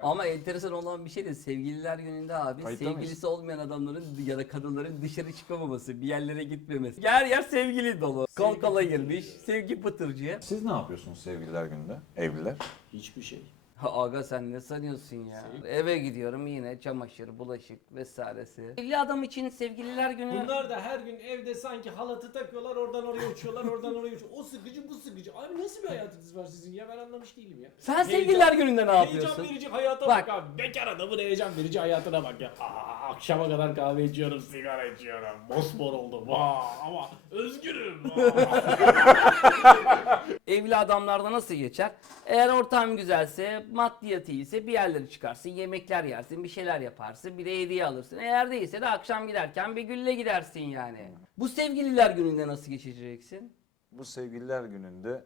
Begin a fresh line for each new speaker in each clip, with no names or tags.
Ama enteresan olan bir şey de sevgililer gününde abi
Kayıtta
sevgilisi
mıyız?
olmayan adamların ya da kadınların dışarı çıkamaması, bir yerlere gitmemesi. Yer yer sevgili dolu. Kol kola girmiş, sevgi pıtırcı.
Siz ne yapıyorsunuz sevgililer gününde? Evliler.
Hiçbir şey.
Ha, aga sen ne sanıyorsun ya? Eve gidiyorum yine çamaşır, bulaşık vesairesi. Evli adam için sevgililer günü...
Bunlar da her gün evde sanki halatı takıyorlar, oradan oraya uçuyorlar, oradan oraya uçuyorlar. O sıkıcı, bu sıkıcı. Abi nasıl bir hayatınız var sizin ya? Ben anlamış değilim ya.
Sen sevgililer gününde ne yapıyorsun?
Heyecan verici hayata
Bak.
bak abi. Bekar adamın heyecan verici hayatına bak ya. Akşama kadar kahve içiyorum, sigara içiyorum. Mosmor oldum. Ama özgürüm.
Evli adamlarda nasıl geçer? Eğer ortam güzelse, maddiyatı iyiyse bir yerlere çıkarsın, yemekler yersin, bir şeyler yaparsın, bir de hediye alırsın. Eğer değilse de akşam giderken bir gülle gidersin yani. Bu sevgililer gününde nasıl geçireceksin?
Bu sevgililer gününde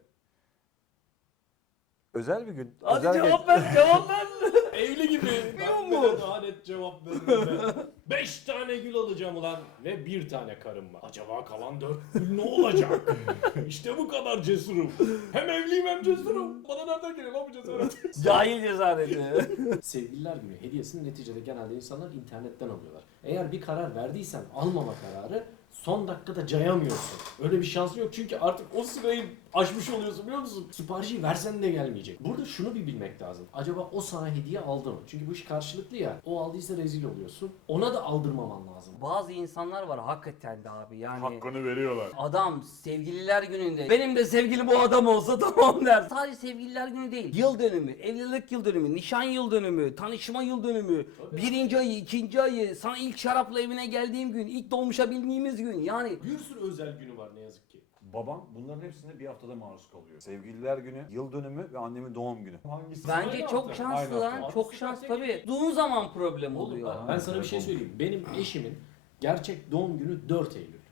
özel bir gün.
Hadi
özel
cevap ver, cevap ver.
Evli gibi.
Biliyor mu?
Daha net cevap veririm ben. 5 tane gül alacağım ulan ve 1 tane karım var. Acaba kalan 4 gül ne olacak? İşte bu kadar cesurum. Hem evliyim hem cesurum. Bana nereden geliyor lan bu cesaret?
Cahil cesareti.
Sevgililer günü hediyesini neticede genelde insanlar internetten alıyorlar. Eğer bir karar verdiysen almama kararı son dakikada cayamıyorsun. Öyle bir şansı yok çünkü artık o sırayı aşmış oluyorsun biliyor musun? Siparişi versen de gelmeyecek. Burada şunu bir bilmek lazım. Acaba o sana hediye aldı mı? Çünkü bu iş karşılıklı ya. O aldıysa rezil oluyorsun. Ona da aldırmaman lazım.
Bazı insanlar var hakikaten de abi yani.
veriyorlar.
Adam sevgililer gününde benim de sevgilim o adam olsa tamam der. Sadece sevgililer günü değil. Yıl dönümü, evlilik yıl dönümü, nişan yıl dönümü, tanışma yıl dönümü, birinci ayı, ikinci ayı, sana ilk şarapla evine geldiğim gün, ilk dolmuşa bindiğimiz gün yani.
Bir sürü özel günü var ne yazık ki.
Babam bunların hepsine bir haftada maruz kalıyor. Sevgililer günü, yıl dönümü ve annemin doğum günü. Hangisi?
Bence
Aynı
çok
hafta.
şanslı
Aynı
lan,
hafta.
çok
Abi
şanslı
süper
tabii. Doğduğun zaman problem
Oğlum
oluyor.
bak, ben sana bir şey
Evet,
söyleyeyim. Benim eşimin gerçek doğum günü 4 Eylül.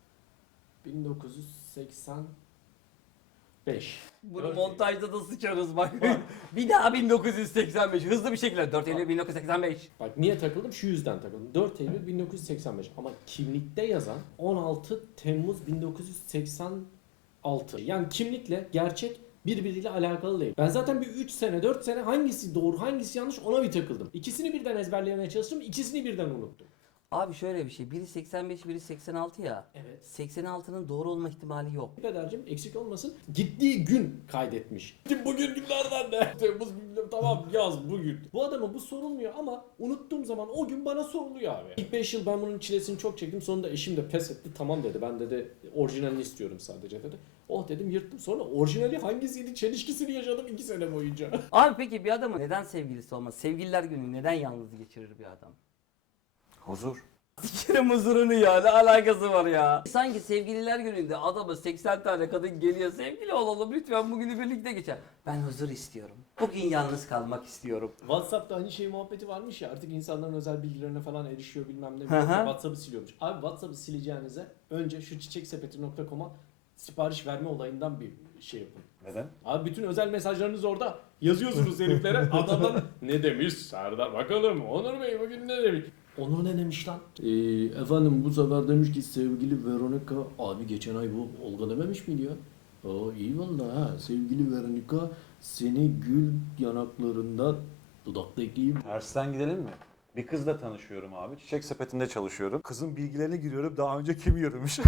1985.
Bunu
4
montajda da sıçarız bak. Bir daha 1985 hızlı bir şekilde 4 Eylül 1985.
Bak niye takıldım? Şu yüzden takıldım. 4 Eylül 1985 ama kimlikte yazan 16 Temmuz 1986. Yani kimlikle gerçek birbiriyle alakalı değil. Ben zaten bir 3 sene 4 sene hangisi doğru hangisi yanlış ona bir takıldım. İkisini birden ezberlemeye çalıştım, ikisini birden unuttum.
Abi şöyle bir şey, biri 85 biri 86 ya.
Evet.
86'nın doğru olma ihtimali yok.
Pedercim eksik olmasın gittiği gün kaydetmiş. Bugün günlerden ne? Temmuz bilmem tamam yaz bugün. Bu adama bu sorulmuyor ama unuttuğum zaman o gün bana soruluyor abi. İlk 5 yıl ben bunun çilesini çok çektim. Sonunda eşim de pes etti. Tamam dedi. Ben dedi orijinalini istiyorum sadece dedi. Oh dedim yırttım. Sonra orijinali hangisiydi çelişkisini yaşadım 2 sene boyunca.
Abi peki bir adamın neden sevgilisi olmaz? Sevgililer günü neden yalnız geçirir bir adam?
Huzur.
Sikerim huzurunu ya, ne alakası var ya? Sanki sevgililer gününde adama 80 tane kadın geliyor, sevgili olalım lütfen bugünü birlikte geçer. Ben huzur istiyorum. Bugün yalnız kalmak istiyorum.
WhatsApp'ta hani şey muhabbeti varmış ya artık insanların özel bilgilerine falan erişiyor bilmem ne.
Hı hı.
WhatsApp'ı siliyormuş. Abi WhatsApp'ı sileceğinize önce şu çiçeksepeti.com'a sipariş verme olayından bir şey yapın.
Neden?
Abi bütün özel mesajlarınız orada. Yazıyorsunuz heriflere. Adamlar ne demiş Serdar bakalım. Onur Bey bugün ne demiş? Onur ne demiş lan? Efendim bu sefer demiş ki sevgili Veronica. Abi geçen ay bu Olga dememiş miydi ya? Aa iyi valla ha. Sevgili Veronica seni gül yanaklarında dudakta ekleyeyim.
Tersten gidelim mi? Bir kızla tanışıyorum abi. Çiçek sepetinde çalışıyorum. Kızın bilgilerini giriyorum. Daha önce kim yürümüş?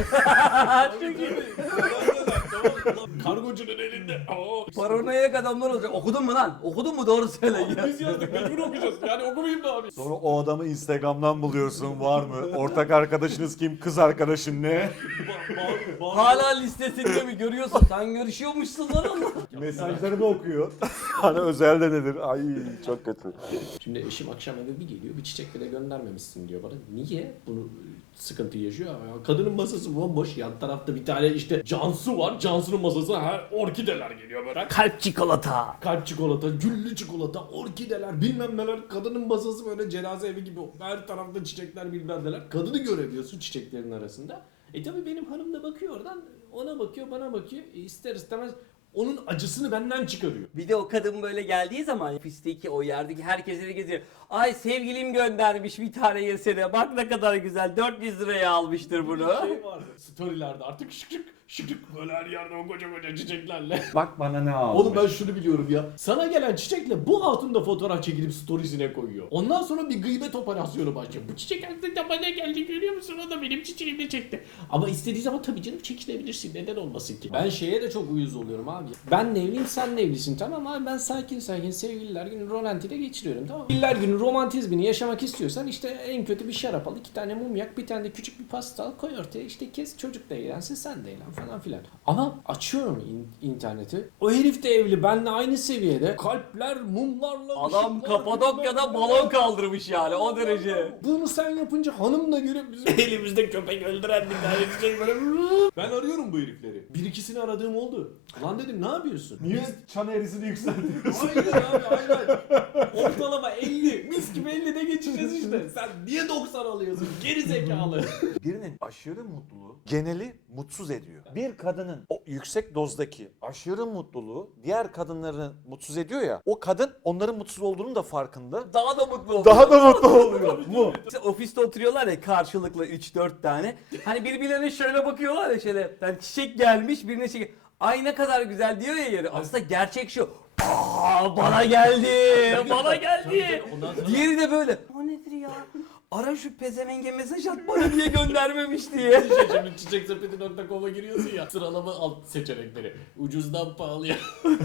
Kargocunun elinde.
Paranoyak adamlar olacak. Okudun mu lan? Okudun mu? Doğru söyle ya.
Biz yazdık mecbur okuyacağız. Yani okumayayım da abi.
Sonra o adamı Instagram'dan buluyorsun. Var mı? Ortak arkadaşınız kim? Kız arkadaşın ne?
Hala listesinde mi görüyorsun? Sen görüşüyormuşsun lan onunla.
Mesajlarını okuyor. Hani özelde nedir? Ay çok kötü.
Şimdi eşim akşam eve bir geliyor bir çiçek bile göndermemişsin diyor bana. Niye? Bunu sıkıntı yaşıyor. Ya kadının masası bomboş. Yan tarafta bir tane işte Cansu var. Cansu'nun masasına her orkideler geliyor böyle.
Kalp çikolata.
Kalp çikolata, güllü çikolata, orkideler bilmem neler. Kadının masası böyle cenaze evi gibi. Her tarafta çiçekler bilmem neler. Kadını göremiyorsun çiçeklerin arasında. Tabi benim hanım da bakıyor oradan. Ona bakıyor bana bakıyor. İster istemez onun acısını benden çıkarıyor.
Bir de o kadın böyle geldiği zaman ofisteki o yerdeki herkese de geziyor. Ay sevgilim göndermiş bir tane yesene. Bak ne kadar güzel. 400 liraya almıştır bunu.
Şey vardı storylerde artık şık şık Şıkık böyle her yerde o koca koca çiçeklerle.
Bak bana ne almış.
Oğlum ben şunu biliyorum ya. Sana gelen çiçekle bu hatun da fotoğraf çekilip storiesine koyuyor. Ondan sonra bir gıybet operasyonu başlıyor. Bu çiçek aslında bana geldi görüyor musun? O da benim çiçeğimi çekti. Ama istediği zaman tabii canım çekilebilirsin. Neden olmasın ki? Ben şeye de çok uyuz oluyorum abi. Ben evliyim sen de evlisin tamam abi. Ben sakin sakin sevgililer günü romantiyle geçiriyorum tamam mı? Sevgililer günü romantizmini yaşamak istiyorsan işte en kötü bir şarap al. 2 tane mum yak. Bir tane de küçük bir pasta al. Koy ortaya işte kes çocuk da eğlensin sen de eğlen falan filan. Ama açıyorum interneti. O herif de evli. Benle aynı seviyede. Kalpler, mumlarla,
Adam
ışıklar,
Kapadokya'da
bilmem
balon
ne.
kaldırmış yani o derece.
Bunu sen yapınca hanım da görüp bizim elimizde köpek öldüren bir tane çiçek böyle. Ben arıyorum bu herifleri. Bir ikisini aradığım oldu. Lan dedim ne yapıyorsun?
Niye çan eğrisini yükseltiyorsun?
Aynen abi aynen. Ortalama 50. Mis gibi 50'de geçeceğiz işte. Sen niye 90 alıyorsun? Geri zekalı.
Birinin aşırı mutluluğu geneli mutsuz ediyor. Bir kadının o yüksek dozdaki aşırı mutluluğu diğer kadınları mutsuz ediyor ya. O kadın onların mutsuz olduğunun da farkında.
Daha da mutlu oluyor.
Daha da mutlu oluyor. Bu.
İşte ofiste oturuyorlar ya karşılıklı 3-4 tane. Hani birbirlerine şöyle bakıyorlar ya şöyle. Yani çiçek gelmiş birine şey. Ay ne kadar güzel diyor ya yeri. Aslında gerçek şu. Aa bana geldi. Bana geldi.
Ondan sonra
Diğeri de böyle. O nedir ya? Ara şu pezevenge mesaj at bana diye göndermemiş diye.
şimdi çiçeksepeti.com'a giriyorsun ya sıralama alt seçenekleri. Ucuzdan pahalıya.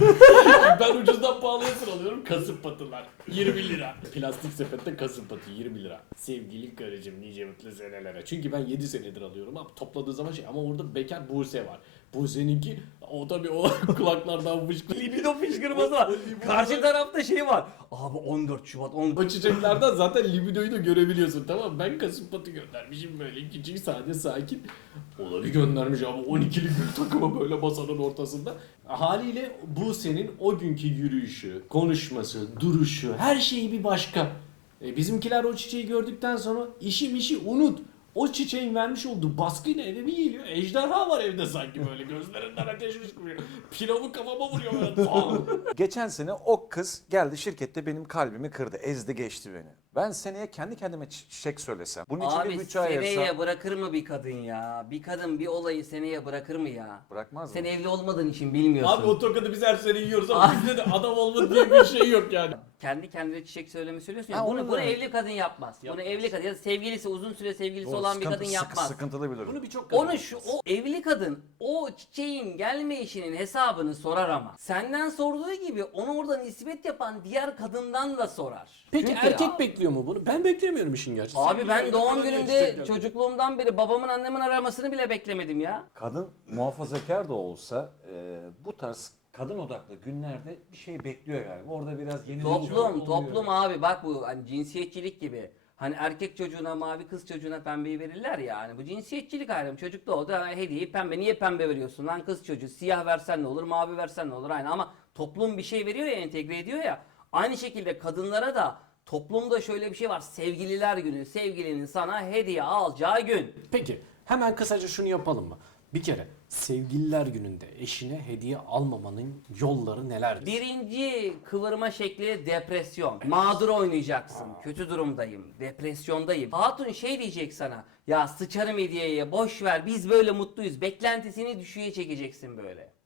Ben ucuzdan pahalıya sıralıyorum. Kasım patılar. 20 lira. Plastik sepette kasım patı 20 lira. Sevgili karıcığım nice mutlu senelere. Çünkü ben 7 senedir alıyorum ama topladığı zaman şey ama orada bekar Buse var. Buse'ninki o tabii o kulaklardan fışkırıyor.
Libido fışkırması var. Karşı tarafta şey var. Abi 14 Şubat 14
O çiçeklerden zaten libidoyu da görebiliyorsun tamam mı? Ben kasım patı göndermişim böyle küçük sade sakin. O da bir göndermiş ama 12'li gül takımı böyle masanın ortasında. Haliyle bu senin o günkü yürüyüşü, konuşması, duruşu her şeyi bir başka. Bizimkiler o çiçeği gördükten sonra işi unut. O çiçeğin vermiş olduğu baskıyla eve bir geliyor. Ejderha var evde sanki böyle gözlerinden ateş fışkırıyor. Pilavı kafama vuruyor böyle.
Geçen sene o kız geldi şirkette benim kalbimi kırdı. Ezdi geçti beni. Ben seneye kendi kendime çiçek söylesem. Bunun için bir
Abi
bütçe ayırsam.
seneye bırakır mı bir kadın ya? Bir kadın bir olayı seneye bırakır mı ya?
Bırakmaz mı?
Sen evli olmadığın için bilmiyorsun.
Abi o tokadı biz her sene yiyoruz ama bizde de adam olma diye bir şey yok yani.
Kendi kendine çiçek söylemi söylüyorsun ya.
Ha,
Bunu,
onu
bunu
da-
evli kadın yapmaz. Bunu evli kadın ya da sevgilisi uzun süre sevgilisi olan bir kadın yapmaz.
Sıkıntılı bir durum.
Bunu birçok
Onu şu o evli kadın o çiçeğin gelme işinin hesabını sorar ama. Senden sorduğu gibi onu orada nispet yapan diğer kadından da sorar.
Peki
Çünkü
erkek
ya-
bekliyor mu bunu? Ben beklemiyorum işin gerçeği.
Abi ben doğum günümde
çocuk
çocukluğumdan beri babamın annemin aramasını bile beklemedim ya.
Kadın muhafazakar da olsa bu tarz kadın odaklı günlerde bir şey bekliyor galiba. Orada biraz yenilikçi
Toplum abi bak bu hani cinsiyetçilik gibi. Hani erkek çocuğuna mavi kız çocuğuna pembeyi verirler ya hani bu cinsiyetçilik ayrımı. Çocuk doğdu hediyeyi pembe niye pembe veriyorsun lan kız çocuğu siyah versen ne olur mavi versen ne olur aynı ama toplum bir şey veriyor ya entegre ediyor ya. Aynı şekilde kadınlara da toplumda şöyle bir şey var sevgililer günü sevgilinin sana hediye alacağı gün.
Peki hemen kısaca şunu yapalım mı? Bir kere sevgililer gününde eşine hediye almamanın yolları nelerdir?
Birinci kıvırma şekli depresyon. Mağdur oynayacaksın. Kötü durumdayım. Depresyondayım. Hatun şey diyecek sana. Ya sıçarım hediyeye boş ver biz böyle mutluyuz. Beklentisini düşüğe çekeceksin böyle.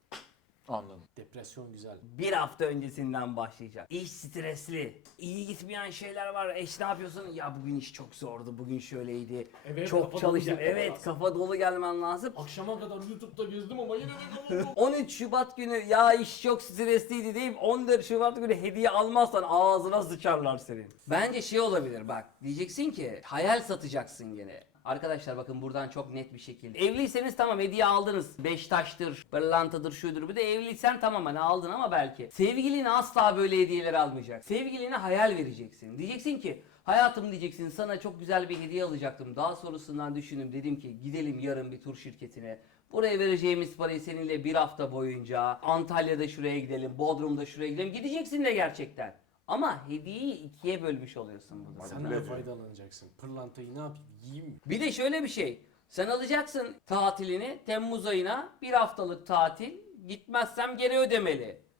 Anladım.
Depresyon güzel.
Bir hafta öncesinden başlayacak. İş stresli. İyi gitmeyen şeyler var. Eş ne yapıyorsun? Ya bugün iş çok zordu. Bugün şöyleydi.
Evet,
çok
kafa
çalıştım.
dolu gelmen
Evet
lazım.
kafa dolu gelmen lazım.
Akşama kadar YouTube'da gezdim ama yine de yoruldum.
13 Şubat günü ya iş çok stresliydi deyip 14 Şubat günü hediye almazsan ağzına sıçarlar senin. Bence şey olabilir bak diyeceksin ki hayal satacaksın gene. Arkadaşlar bakın buradan çok net bir şekilde. Evliyseniz tamam hediye aldınız. Beştaştır, pırlantadır, şudur. Bir de evliysen tamam hani aldın ama belki. Sevgilini asla böyle hediyeler almayacak. Sevgiline hayal vereceksin. Diyeceksin ki hayatım diyeceksin sana çok güzel bir hediye alacaktım. Daha sonrasından düşündüm dedim ki gidelim yarın bir tur şirketine. Buraya vereceğimiz parayı seninle bir hafta boyunca Antalya'da şuraya gidelim, Bodrum'da şuraya gidelim. Gideceksin de gerçekten. Ama hediyeyi ikiye bölmüş oluyorsun burada.
Sen de faydalanacaksın. Pırlantayı ne yapayım? Yiyeyim mi?
Bir de şöyle bir şey. Sen alacaksın tatilini Temmuz ayına bir haftalık tatil. Gitmezsem geri ödemeli.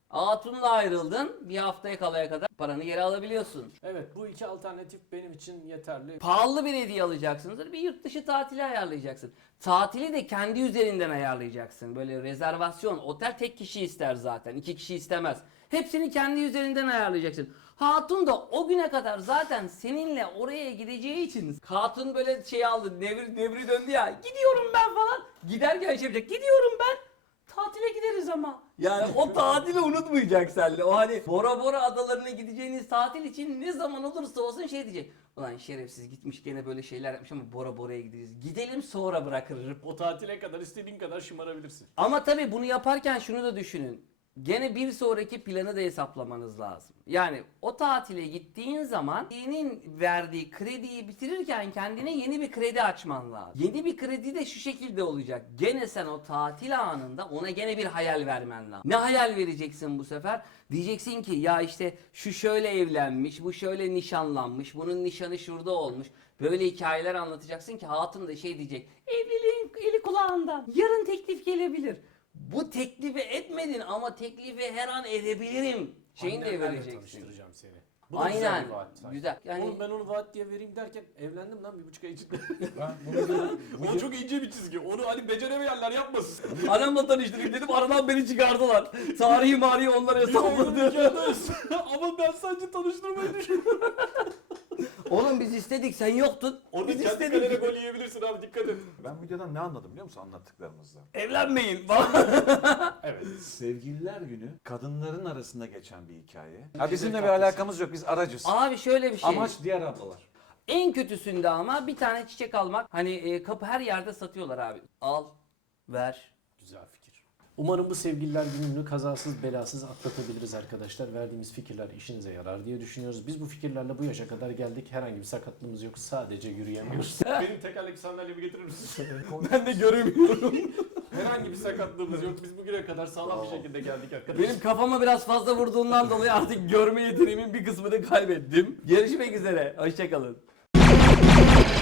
Hatunla ayrıldın, bir haftaya kalaya kadar paranı geri alabiliyorsun.
Evet, bu iki alternatif benim için yeterli.
Pahalı bir hediye alacaksındır, bir yurt dışı tatili ayarlayacaksın. Tatili de kendi üzerinden ayarlayacaksın. Böyle rezervasyon, otel tek kişi ister zaten, 2 kişi istemez. Hepsini kendi üzerinden ayarlayacaksın. Hatun da o güne kadar zaten seninle oraya gideceği için hatun böyle şey aldı, nevri döndü ya, gidiyorum ben falan. Giderken şey yapacak, gidiyorum ben. Tatile gideriz ama. Yani o tatili unutmayacak seninle. O hani Bora Bora adalarına gideceğiniz tatil için ne zaman olursa olsun şey diyecek. Ulan şerefsiz gitmiş gene böyle şeyler yapmış ama Bora Bora'ya gideceğiz. Gidelim sonra bırakırım.
O tatile kadar istediğin kadar şımarabilirsin.
Ama tabii bunu yaparken şunu da düşünün. Gene bir sonraki planı da hesaplamanız lazım. Yani o tatile gittiğin zaman senin verdiği krediyi bitirirken kendine yeni bir kredi açman lazım. Yeni bir kredi de şu şekilde olacak. Gene sen o tatil anında ona gene bir hayal vermen lazım. Ne hayal vereceksin bu sefer? Diyeceksin ki ya işte şu şöyle evlenmiş, bu şöyle nişanlanmış, bunun nişanı şurada olmuş. Böyle hikayeler anlatacaksın ki hatun da şey diyecek. Evliliğin eli kulağından. Yarın teklif gelebilir. Bu teklifi etmedin ama teklifi her an edebilirim. Şeyini de
Annemlerle
vereceksin.
tanıştıracağım seni. Bu da güzel
Aynen.
bir vaat sanki.
Güzel. Yani
Oğlum ben onu vaat diye vereyim derken evlendim lan 1,5 ay içinde.
Ben bunu
O çok ince bir çizgi. Onu hani beceremeyenler yapmasın.
anamla tanıştırayım dedim, aradan beni çıkardılar. Tarihi marihi onlara hesapladı.
Ama ben sadece tanıştırmayı düşünüyorum.
Oğlum biz istedik, sen yoktun.
Onu
Biz
kendi kalene
istedik.
gol yiyebilirsin abi, dikkat et.
Ben videodan ne anladım biliyor musun anlattıklarımızda?
Evlenmeyin.
Evet.
Sevgililer günü kadınların arasında geçen bir hikaye. Ha, bizimle bir alakamız yok, biz aracız.
Abi şöyle bir şey.
Amaç diğer ablalar.
En kötüsünde ama bir tane çiçek almak. Hani kapı her yerde satıyorlar abi. Al, ver.
Güzel fikir. Umarım bu sevgililer gününü kazasız belasız atlatabiliriz arkadaşlar. Verdiğimiz fikirler işinize yarar diye düşünüyoruz. Biz bu fikirlerle bu yaşa kadar geldik. Herhangi bir sakatlığımız yok. Sadece yürüyemiyoruz. Benim tekerlekli sandalyemi getirir misin?
Ben de göremiyorum.
Herhangi bir sakatlığımız yok. Biz bugüne kadar sağlam bir şekilde geldik arkadaşlar.
Benim kafama biraz fazla vurduğundan dolayı artık görme yeteneğimin bir kısmını kaybettim. Görüşmek üzere. Hoşçakalın.